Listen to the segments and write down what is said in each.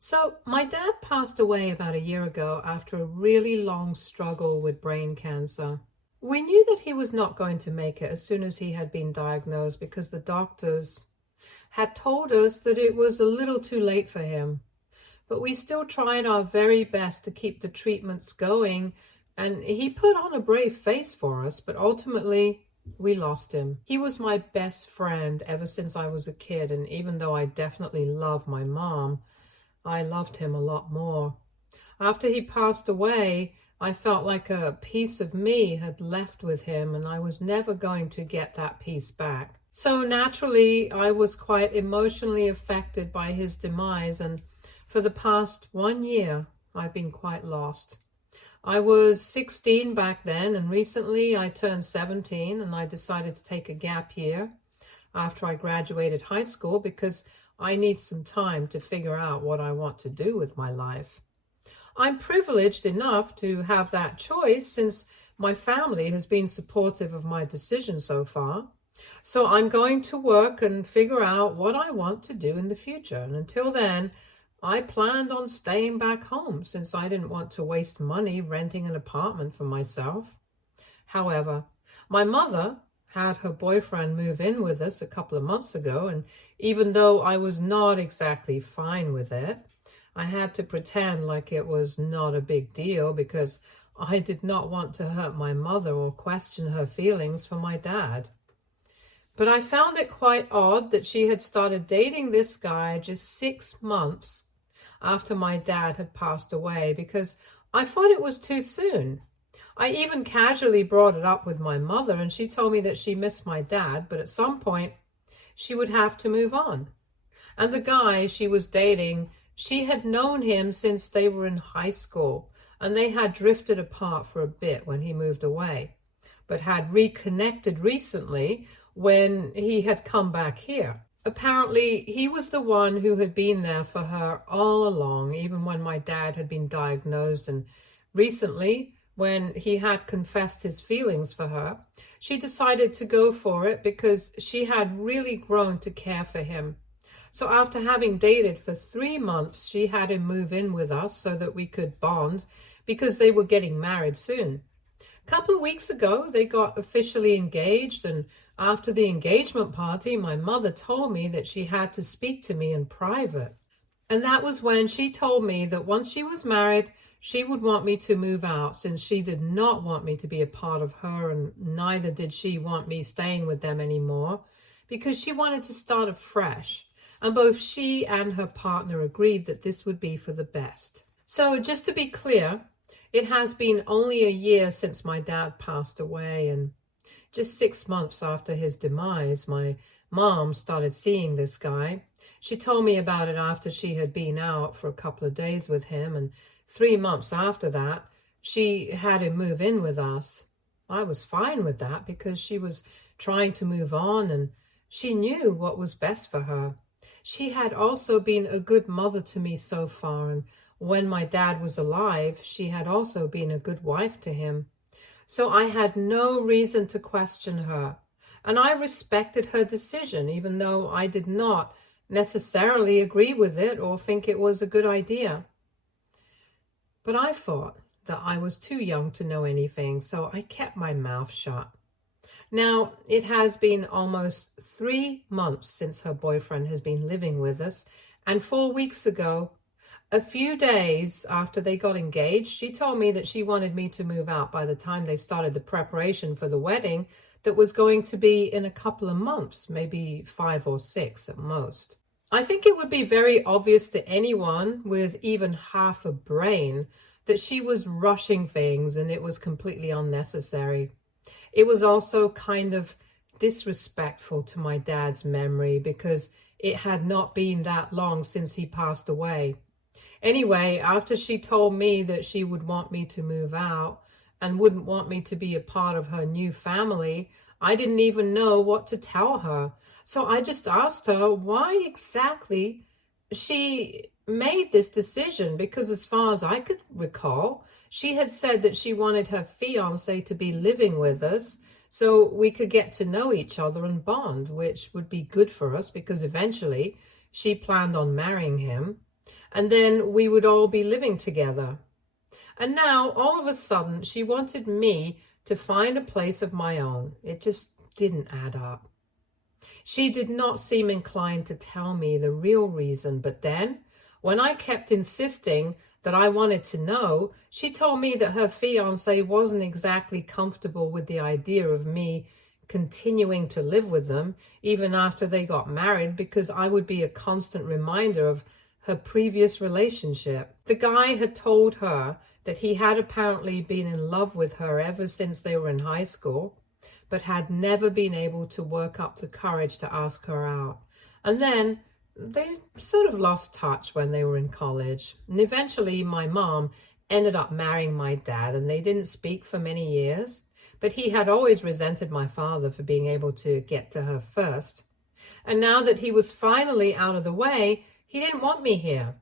So, my dad passed away about a year ago after a really long struggle with brain cancer. We knew that he was not going to make it as soon as he had been diagnosed because the doctors had told us that it was a little too late for him. But we still tried our very best to keep the treatments going, and he put on a brave face for us, but ultimately we lost him. He was my best friend ever since I was a kid, and even though I definitely love my mom, I loved him a lot more. After he passed away, I felt like a piece of me had left with him, and I was never going to get that piece back. So naturally, I was quite emotionally affected by his demise, and for the past 1 year, I've been quite lost. I was 16 back then, and recently I turned 17, and I decided to take a gap year after I graduated high school because I need some time to figure out what I want to do with my life. I'm privileged enough to have that choice since my family has been supportive of my decision so far. So I'm going to work and figure out what I want to do in the future. And until then, I planned on staying back home since I didn't want to waste money renting an apartment for myself. However, my mother had her boyfriend move in with us a couple of months ago, and even though I was not exactly fine with it, I had to pretend like it was not a big deal because I did not want to hurt my mother or question her feelings for my dad. But I found it quite odd that she had started dating this guy just 6 months after my dad had passed away because I thought it was too soon. I even casually brought it up with my mother, and she told me that she missed my dad, but at some point she would have to move on. And the guy she was dating, she had known him since they were in high school, and they had drifted apart for a bit when he moved away, but had reconnected recently when he had come back here. Apparently, he was the one who had been there for her all along, even when my dad had been diagnosed, and recently, when he had confessed his feelings for her, she decided to go for it because she had really grown to care for him. So after having dated for 3 months, she had him move in with us so that we could bond because they were getting married soon. A couple of weeks ago, they got officially engaged, and after the engagement party, my mother told me that she had to speak to me in private. And that was when she told me that once she was married, she would want me to move out since she did not want me to be a part of her, and neither did she want me staying with them anymore because she wanted to start afresh. And both she and her partner agreed that this would be for the best. So just to be clear, it has been only a year since my dad passed away, and just 6 months after his demise, my mom started seeing this guy. She told me about it after she had been out for a couple of days with him, and 3 months after that, she had him move in with us. I was fine with that because she was trying to move on, and she knew what was best for her. She had also been a good mother to me so far, and when my dad was alive, she had also been a good wife to him. So I had no reason to question her, and I respected her decision, even though I did not necessarily agree with it or think it was a good idea. But I thought that I was too young to know anything, so I kept my mouth shut. Now, it has been almost 3 months since her boyfriend has been living with us, and 4 weeks ago, a few days after they got engaged, she told me that she wanted me to move out by the time they started the preparation for the wedding that was going to be in a couple of months, maybe 5 or 6 at most. I think it would be very obvious to anyone with even half a brain that she was rushing things and it was completely unnecessary. It was also kind of disrespectful to my dad's memory because it had not been that long since he passed away. Anyway, after she told me that she would want me to move out and wouldn't want me to be a part of her new family, I didn't even know what to tell her. So I just asked her why exactly she made this decision, because as far as I could recall, she had said that she wanted her fiance to be living with us so we could get to know each other and bond, which would be good for us because eventually she planned on marrying him. and then we would all be living together. And now, all of a sudden, she wanted me to find a place of my own. It just didn't add up. She did not seem inclined to tell me the real reason, but then, when I kept insisting that I wanted to know, she told me that her fiancé wasn't exactly comfortable with the idea of me continuing to live with them, even after they got married, because I would be a constant reminder of her previous relationship. The guy had told her that he had apparently been in love with her ever since they were in high school, but had never been able to work up the courage to ask her out. And then they sort of lost touch when they were in college. And eventually my mom ended up marrying my dad, and they didn't speak for many years. But he had always resented my father for being able to get to her first. And now that he was finally out of the way, he didn't want me here.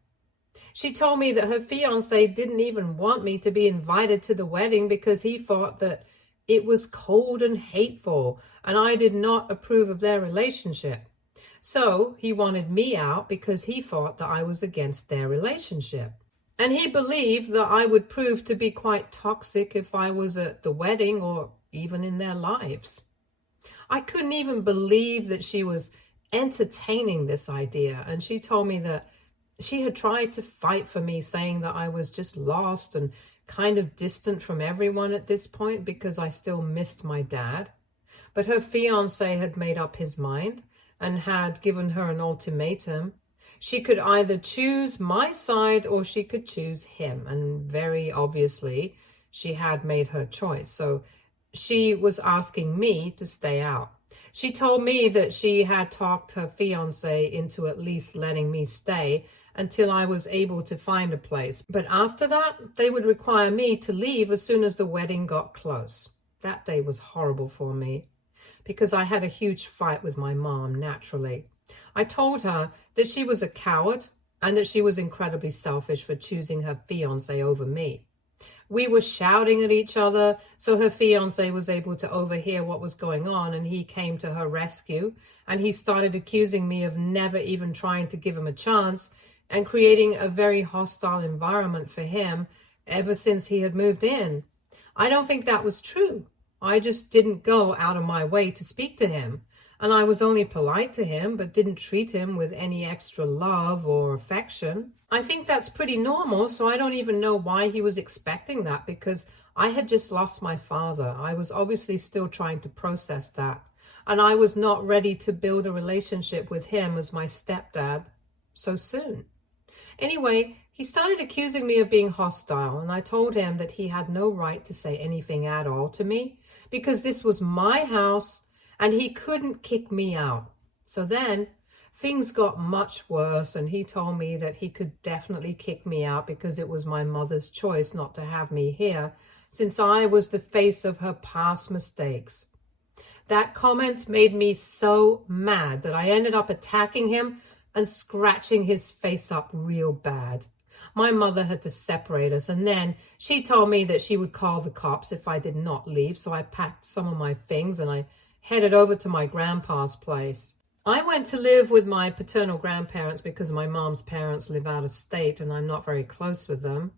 She told me that her fiancé didn't even want me to be invited to the wedding because he thought that it was cold and hateful, and I did not approve of their relationship. So he wanted me out because he thought that I was against their relationship. And he believed that I would prove to be quite toxic if I was at the wedding or even in their lives. I couldn't even believe that she was entertaining this idea. And she told me that she had tried to fight for me, saying that I was just lost and kind of distant from everyone at this point because I still missed my dad. But her fiancé had made up his mind and had given her an ultimatum. She could either choose my side or she could choose him. And very obviously, she had made her choice. So she was asking me to stay out. She told me that she had talked her fiancé into at least letting me stay until I was able to find a place. But after that, they would require me to leave as soon as the wedding got close. That day was horrible for me because I had a huge fight with my mom, naturally. I told her that she was a coward and that she was incredibly selfish for choosing her fiancé over me. We were shouting at each other, so her fiancé was able to overhear what was going on, and he came to her rescue, and he started accusing me of never even trying to give him a chance and creating a very hostile environment for him ever since he had moved in. I don't think that was true. I just didn't go out of my way to speak to him. And I was only polite to him, but didn't treat him with any extra love or affection. I think that's pretty normal, so I don't even know why he was expecting that, because I had just lost my father. I was obviously still trying to process that. And I was not ready to build a relationship with him as my stepdad so soon. Anyway, he started accusing me of being hostile, and I told him that he had no right to say anything at all to me, because this was my house, and he couldn't kick me out. So then things got much worse, and he told me that he could definitely kick me out because it was my mother's choice not to have me here, since I was the face of her past mistakes. That comment made me so mad that I ended up attacking him and scratching his face up real bad. My mother had to separate us, and then she told me that she would call the cops if I did not leave, so I packed some of my things and I headed over to my grandpa's place. I went to live with my paternal grandparents because my mom's parents live out of state and I'm not very close with them.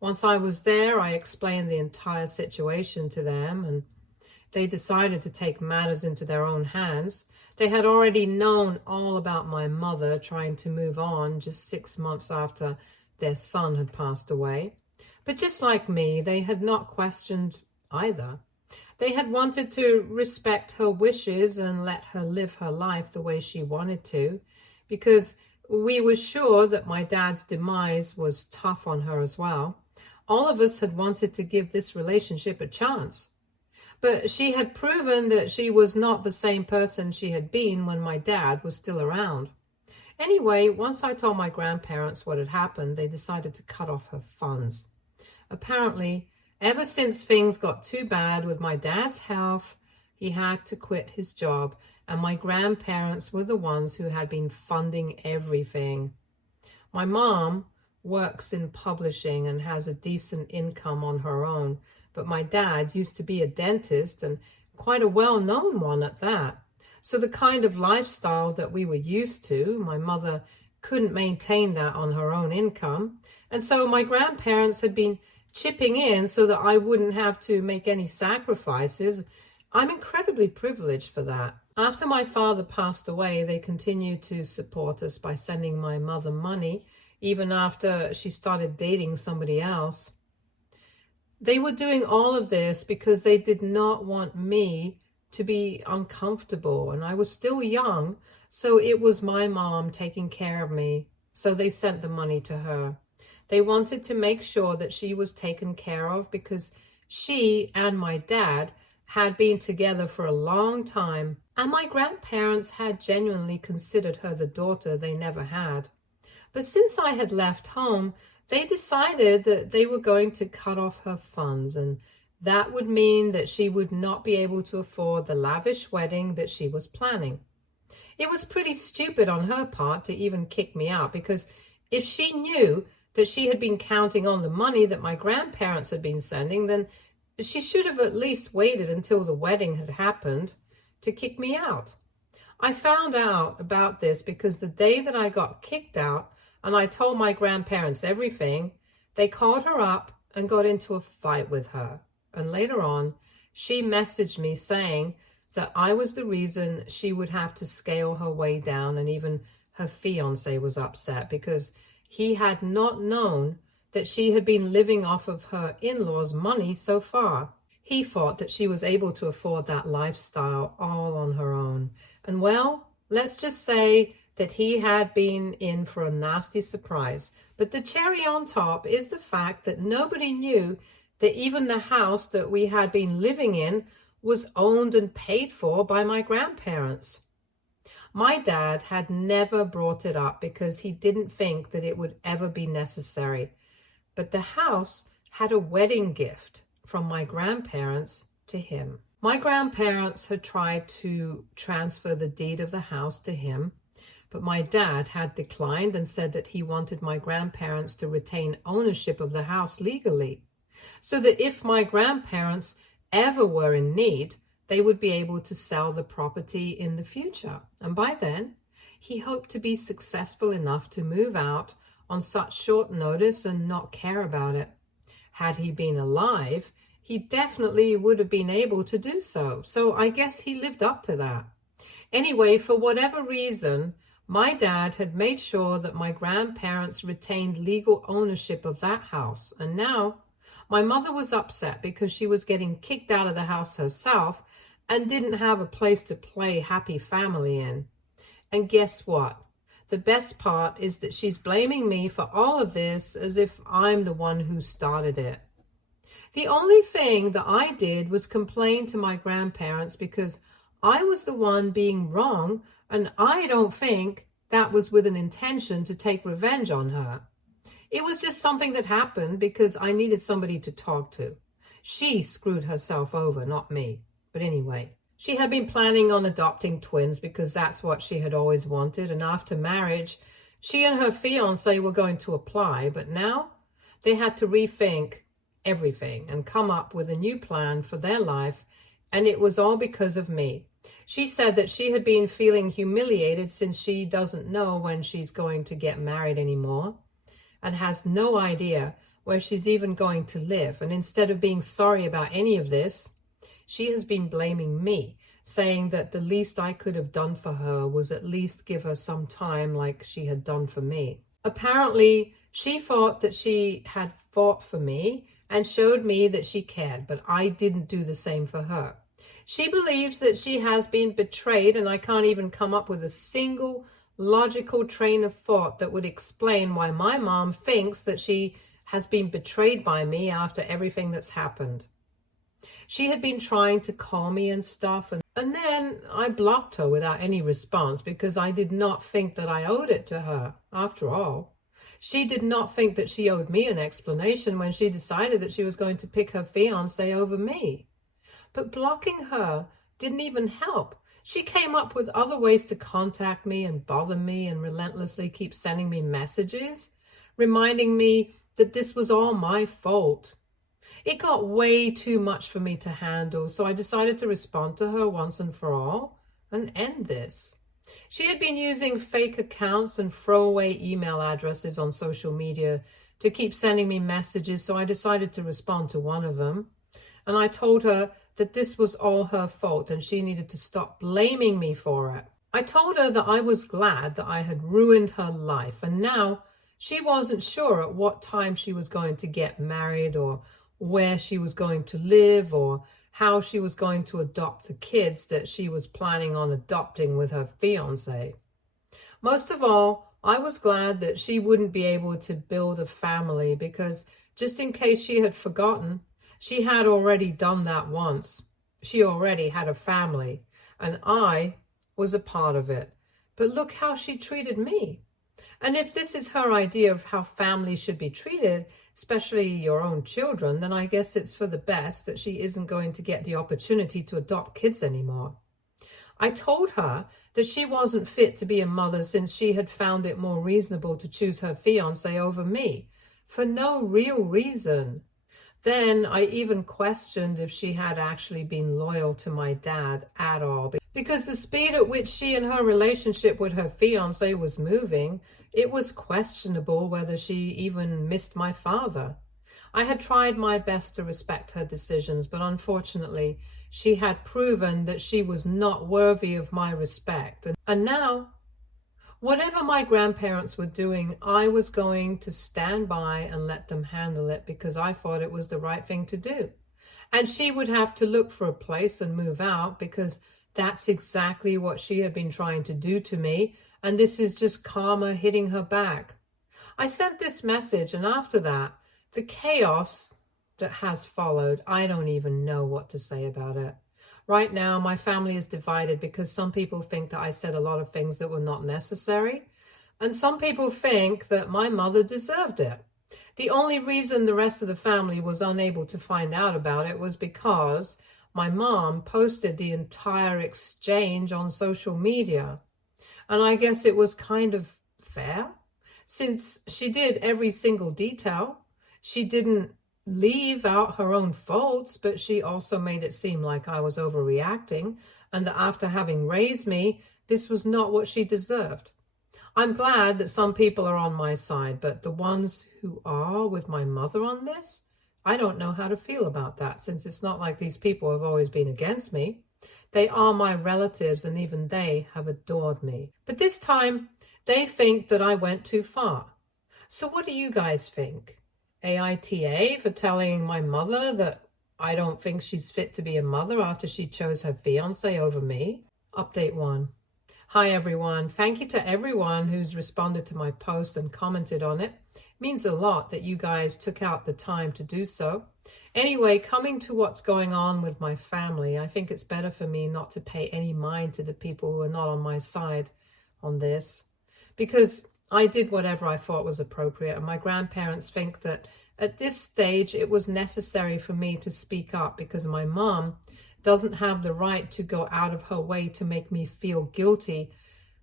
Once I was there, I explained the entire situation to them, and they decided to take matters into their own hands. They had already known all about my mother trying to move on just 6 months after their son had passed away. But just like me, they had not questioned either. They had wanted to respect her wishes and let her live her life the way she wanted to, because we were sure that my dad's demise was tough on her as well. All of us had wanted to give this relationship a chance. But she had proven that she was not the same person she had been when my dad was still around. Anyway, once I told my grandparents what had happened, they decided to cut off her funds. Apparently, ever since things got too bad with my dad's health, he had to quit his job, and my grandparents were the ones who had been funding everything. My mom works in publishing and has a decent income on her own, but my dad used to be a dentist, and quite a well-known one at that. So the kind of lifestyle that we were used to, my mother couldn't maintain that on her own income. And so my grandparents had been chipping in so that I wouldn't have to make any sacrifices. I'm incredibly privileged for that. After my father passed away, they continued to support us by sending my mother money, even after she started dating somebody else. They were doing all of this because they did not want me to be uncomfortable, and I was still young, so it was my mom taking care of me, so they sent the money to her. They wanted to make sure that she was taken care of because she and my dad had been together for a long time, and my grandparents had genuinely considered her the daughter they never had. But since I had left home, they decided that they were going to cut off her funds, and that would mean that she would not be able to afford the lavish wedding that she was planning. It was pretty stupid on her part to even kick me out, because if she knew that she had been counting on the money that my grandparents had been sending, then she should have at least waited until the wedding had happened to kick me out. I found out about this because the day that I got kicked out and I told my grandparents everything, they called her up and got into a fight with her. And later on, she messaged me saying that I was the reason she would have to scale her way down, and even her fiancé was upset because he had not known that she had been living off of her in-laws' money so far. He thought that she was able to afford that lifestyle all on her own. And well, let's just say that he had been in for a nasty surprise. But the cherry on top is the fact that nobody knew that even the house that we had been living in was owned and paid for by my grandparents. My dad had never brought it up because he didn't think that it would ever be necessary. But the house had a wedding gift from my grandparents to him. My grandparents had tried to transfer the deed of the house to him, but my dad had declined and said that he wanted my grandparents to retain ownership of the house legally, so that if my grandparents ever were in need, they would be able to sell the property in the future. And by then, he hoped to be successful enough to move out on such short notice and not care about it. Had he been alive, he definitely would have been able to do so. So I guess he lived up to that. Anyway, for whatever reason, my dad had made sure that my grandparents retained legal ownership of that house. And now my mother was upset because she was getting kicked out of the house herself and didn't have a place to play happy family in. And guess what? The best part is that she's blaming me for all of this as if I'm the one who started it. The only thing that I did was complain to my grandparents because I was the one being wrong, and I don't think that was with an intention to take revenge on her. It was just something that happened because I needed somebody to talk to. She screwed herself over, not me. But anyway, she had been planning on adopting twins because that's what she had always wanted. And after marriage, she and her fiancé were going to apply. But now they had to rethink everything and come up with a new plan for their life. And it was all because of me. She said that she had been feeling humiliated since she doesn't know when she's going to get married anymore, and has no idea where she's even going to live. And instead of being sorry about any of this, she has been blaming me, saying that the least I could have done for her was at least give her some time like she had done for me. Apparently, she thought that she had fought for me and showed me that she cared, but I didn't do the same for her. She believes that she has been betrayed, and I can't even come up with a single logical train of thought that would explain why my mom thinks that she has been betrayed by me after everything that's happened. She had been trying to call me and stuff, and then I blocked her without any response because I did not think that I owed it to her. After all, she did not think that she owed me an explanation when she decided that she was going to pick her fiancé over me. But blocking her didn't even help. She came up with other ways to contact me and bother me and relentlessly keep sending me messages, reminding me that this was all my fault. It got way too much for me to handle, so I decided to respond to her once and for all and end this. She had been using fake accounts and throwaway email addresses on social media to keep sending me messages, so I decided to respond to one of them. And I told her that this was all her fault and she needed to stop blaming me for it. I told her that I was glad that I had ruined her life, and now she wasn't sure at what time she was going to get married, or where she was going to live, or how she was going to adopt the kids that she was planning on adopting with her fiance. Most of all, I was glad that she wouldn't be able to build a family, because just in case she had forgotten, she had already done that once. She already had a family, and I was a part of it. But look how she treated me. And if this is her idea of how families should be treated, especially your own children, then I guess it's for the best that she isn't going to get the opportunity to adopt kids anymore. I told her that she wasn't fit to be a mother since she had found it more reasonable to choose her fiancé over me, for no real reason. Then I even questioned if she had actually been loyal to my dad at all, because the speed at which she and her relationship with her fiancé was moving, it was questionable whether she even missed my father. I had tried my best to respect her decisions, but unfortunately, she had proven that she was not worthy of my respect. And now, whatever my grandparents were doing, I was going to stand by and let them handle it, because I thought it was the right thing to do. And she would have to look for a place and move out, because that's exactly what she had been trying to do to me, and this is just karma hitting her back. I sent this message, and after that, the chaos that has followed, I don't even know what to say about it. Right now, my family is divided because some people think that I said a lot of things that were not necessary, and some people think that my mother deserved it. The only reason the rest of the family was unable to find out about it was because my mom posted the entire exchange on social media. And I guess it was kind of fair, since she did every single detail. She didn't leave out her own faults, but she also made it seem like I was overreacting, and that after having raised me, this was not what she deserved. I'm glad that some people are on my side, but the ones who are with my mother on this, I don't know how to feel about that, since it's not like these people have always been against me. They are my relatives, and even they have adored me. But this time, they think that I went too far. So what do you guys think? AITA for telling my mother that I don't think she's fit to be a mother after she chose her fiancé over me? Update 1. Hi everyone. Thank you to everyone who's responded to my post and commented on it. It means a lot that you guys took out the time to do so. Anyway, coming to what's going on with my family, I think it's better for me not to pay any mind to the people who are not on my side on this, because I did whatever I thought was appropriate, and my grandparents think that at this stage it was necessary for me to speak up, because my mom doesn't have the right to go out of her way to make me feel guilty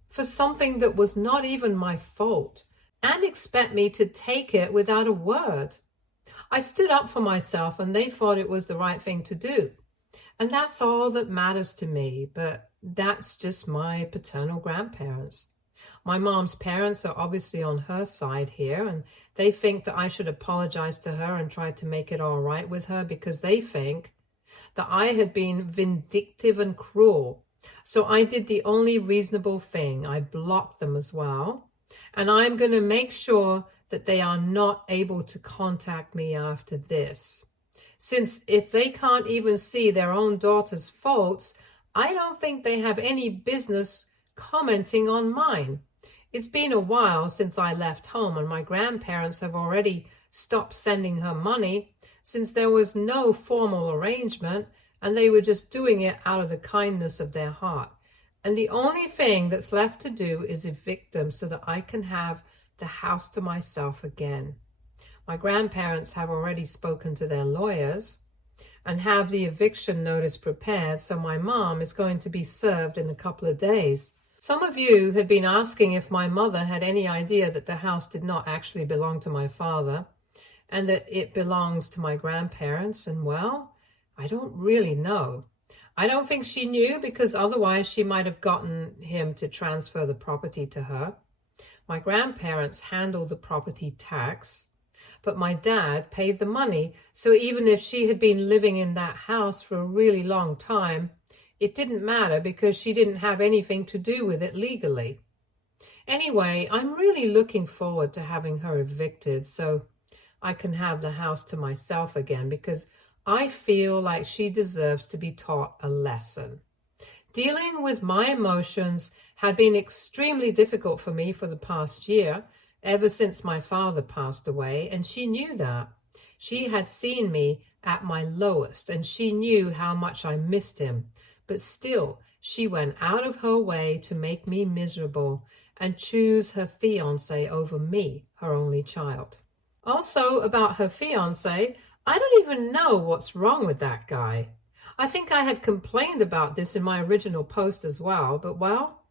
for something that was not even my fault, and expect me to take it without a word. I stood up for myself, and they thought it was the right thing to do. And that's all that matters to me, but that's just my paternal grandparents. My mom's parents are obviously on her side here, and they think that I should apologize to her and try to make it all right with her, because they think that I had been vindictive and cruel. So I did the only reasonable thing. I blocked them as well. And I'm going to make sure that they are not able to contact me after this. Since if they can't even see their own daughter's faults, I don't think they have any business commenting on mine. It's been a while since I left home, and my grandparents have already stopped sending her money, since there was no formal arrangement and they were just doing it out of the kindness of their heart. And the only thing that's left to do is evict them so that I can have the house to myself again. My grandparents have already spoken to their lawyers and have the eviction notice prepared, so my mom is going to be served in a couple of days. Some of you had been asking if my mother had any idea that the house did not actually belong to my father and that it belongs to my grandparents, and well, I don't really know. I don't think she knew, because otherwise she might have gotten him to transfer the property to her. My grandparents handled the property tax, but my dad paid the money. So even if she had been living in that house for a really long time, it didn't matter because she didn't have anything to do with it legally. Anyway, I'm really looking forward to having her evicted so I can have the house to myself again, because I feel like she deserves to be taught a lesson. Dealing with my emotions had been extremely difficult for me for the past year, ever since my father passed away, and she knew that. She had seen me at my lowest, and she knew how much I missed him. But still, she went out of her way to make me miserable and choose her fiancé over me, her only child. Also, about her fiancé, I don't even know what's wrong with that guy. I think I had complained about this in my original post as well, but well,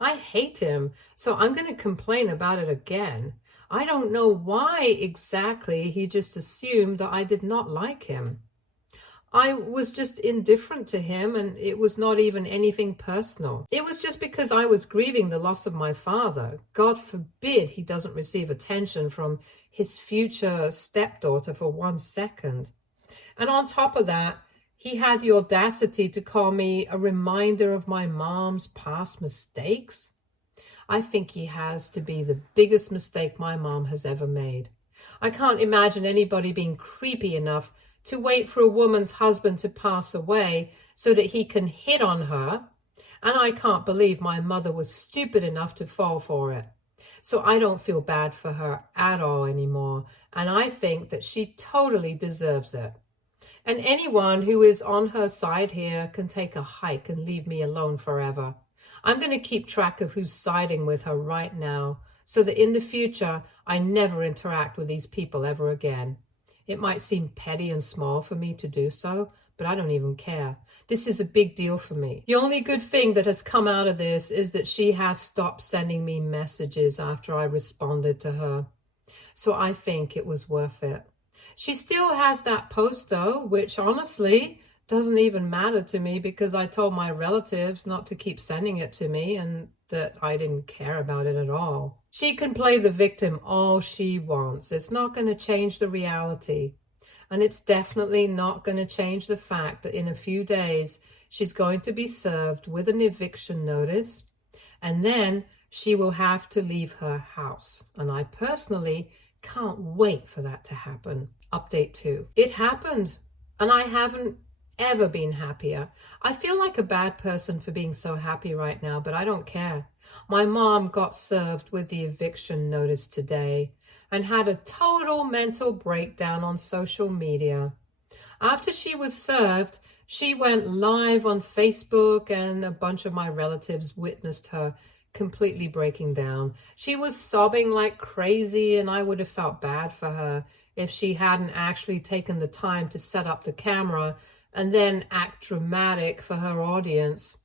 I hate him, so I'm going to complain about it again. I don't know why exactly he just assumed that I did not like him. I was just indifferent to him, and it was not even anything personal. It was just because I was grieving the loss of my father. God forbid he doesn't receive attention from his future stepdaughter for 1 second. And on top of that, he had the audacity to call me a reminder of my mom's past mistakes. I think he has to be the biggest mistake my mom has ever made. I can't imagine anybody being creepy enough to wait for a woman's husband to pass away so that he can hit on her. And I can't believe my mother was stupid enough to fall for it. So I don't feel bad for her at all anymore. And I think that she totally deserves it. And anyone who is on her side here can take a hike and leave me alone forever. I'm going to keep track of who's siding with her right now, so that in the future, I never interact with these people ever again. It might seem petty and small for me to do so, but I don't even care. This is a big deal for me. The only good thing that has come out of this is that she has stopped sending me messages after I responded to her. So I think it was worth it. She still has that post though, which honestly doesn't even matter to me, because I told my relatives not to keep sending it to me and that I didn't care about it at all. She can play the victim all she wants. It's not going to change the reality. And it's definitely not going to change the fact that in a few days, she's going to be served with an eviction notice, and then she will have to leave her house. And I personally can't wait for that to happen. Update 2. It happened, and I haven't ever been happier. I feel like a bad person for being so happy right now, but I don't care. My mom got served with the eviction notice today and had a total mental breakdown on social media. After she was served, she went live on Facebook, and a bunch of my relatives witnessed her completely breaking down. She was sobbing like crazy, and I would have felt bad for her if she hadn't actually taken the time to set up the camera and then act dramatic for her audience.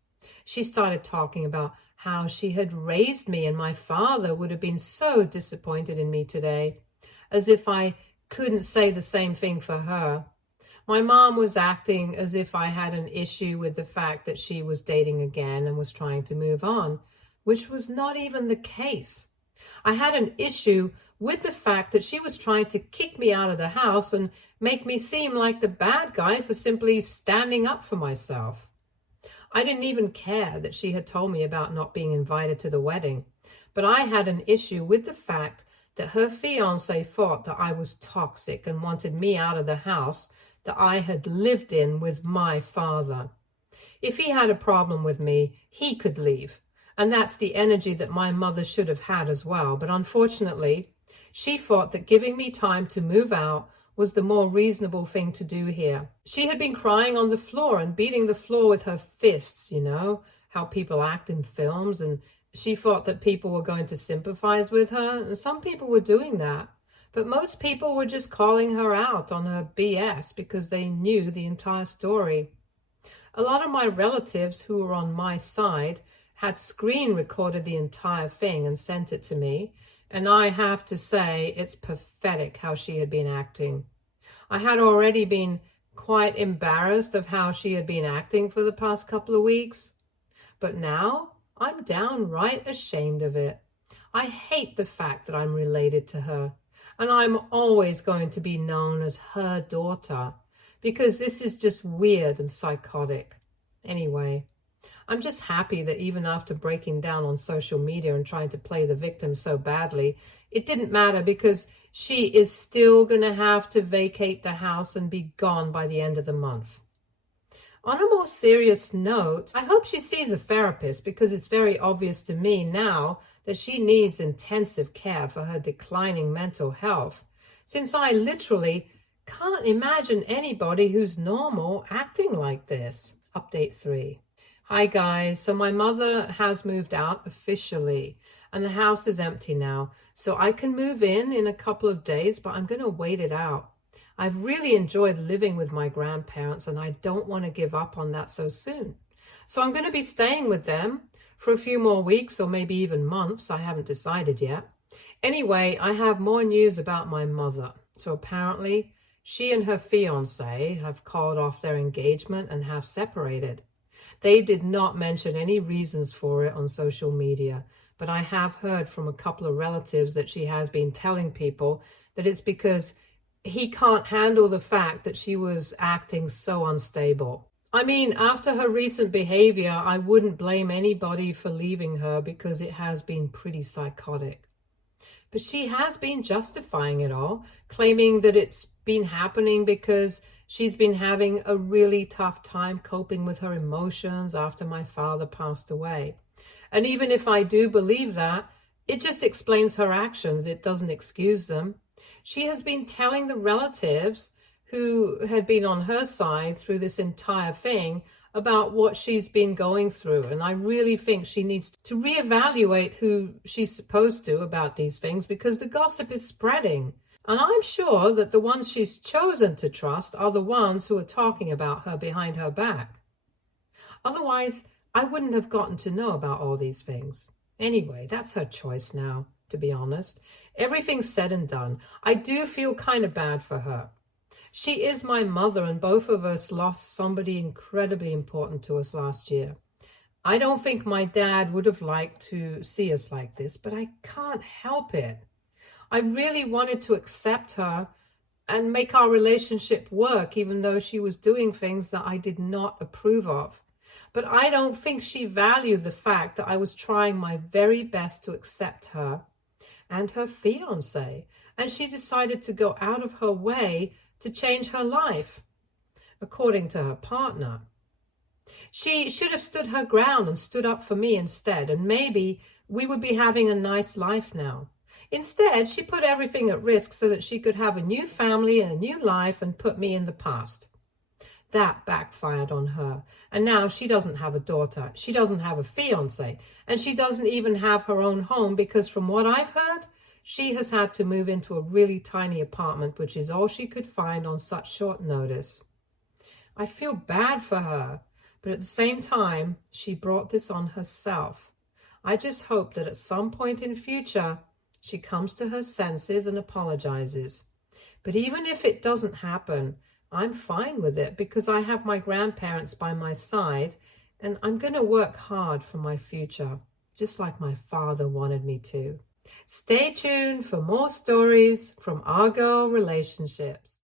She started talking about how she had raised me, and my father would have been so disappointed in me today, as if I couldn't say the same thing for her. My mom was acting as if I had an issue with the fact that she was dating again and was trying to move on, which was not even the case. I had an issue with the fact that she was trying to kick me out of the house and make me seem like the bad guy for simply standing up for myself. I didn't even care that she had told me about not being invited to the wedding, but I had an issue with the fact that her fiancé thought that I was toxic and wanted me out of the house that I had lived in with my father. If he had a problem with me, he could leave. And that's the energy that my mother should have had as well. But unfortunately, she thought that giving me time to move out was the more reasonable thing to do here. She had been crying on the floor and beating the floor with her fists, you know, how people act in films. And she thought that people were going to sympathize with her. And some people were doing that. But most people were just calling her out on her BS because they knew the entire story. A lot of my relatives who were on my side had screen recorded the entire thing and sent it to me. And I have to say, it's pathetic how she had been acting. I had already been quite embarrassed of how she had been acting for the past couple of weeks. But now I'm downright ashamed of it. I hate the fact that I'm related to her, and I'm always going to be known as her daughter, because this is just weird and psychotic. Anyway, I'm just happy that even after breaking down on social media and trying to play the victim so badly, it didn't matter, because she is still going to have to vacate the house and be gone by the end of the month. On a more serious note, I hope she sees a therapist, because it's very obvious to me now that she needs intensive care for her declining mental health, since I literally can't imagine anybody who's normal acting like this. Update 3. Hi guys, so my mother has moved out officially and the house is empty now, so I can move in a couple of days, but I'm going to wait it out. I've really enjoyed living with my grandparents and I don't want to give up on that so soon. So I'm going to be staying with them for a few more weeks or maybe even months. I haven't decided yet. Anyway, I have more news about my mother. So apparently she and her fiance have called off their engagement and have separated. They did not mention any reasons for it on social media, but I have heard from a couple of relatives that she has been telling people that it's because he can't handle the fact that she was acting so unstable. I mean, after her recent behavior, I wouldn't blame anybody for leaving her, because it has been pretty psychotic. But she has been justifying it all, claiming that it's been happening because she's been having a really tough time coping with her emotions after my father passed away. And even if I do believe that, it just explains her actions. It doesn't excuse them. She has been telling the relatives who had been on her side through this entire thing about what she's been going through. And I really think she needs to reevaluate who she's supposed to about these things, because the gossip is spreading. And I'm sure that the ones she's chosen to trust are the ones who are talking about her behind her back. Otherwise, I wouldn't have gotten to know about all these things. Anyway, that's her choice now, to be honest. Everything's said and done. I do feel kind of bad for her. She is my mother, and both of us lost somebody incredibly important to us last year. I don't think my dad would have liked to see us like this, but I can't help it. I really wanted to accept her and make our relationship work, even though she was doing things that I did not approve of. But I don't think she valued the fact that I was trying my very best to accept her and her fiancé, and she decided to go out of her way to change her life, according to her partner. She should have stood her ground and stood up for me instead, and maybe we would be having a nice life now. Instead, she put everything at risk so that she could have a new family and a new life and put me in the past. That backfired on her, and now she doesn't have a daughter, she doesn't have a fiancé, and she doesn't even have her own home, because from what I've heard, she has had to move into a really tiny apartment, which is all she could find on such short notice. I feel bad for her, but at the same time, she brought this on herself. I just hope that at some point in future, she comes to her senses and apologizes. But even if it doesn't happen, I'm fine with it, because I have my grandparents by my side, and I'm going to work hard for my future, just like my father wanted me to. Stay tuned for more stories from Argo Relationships.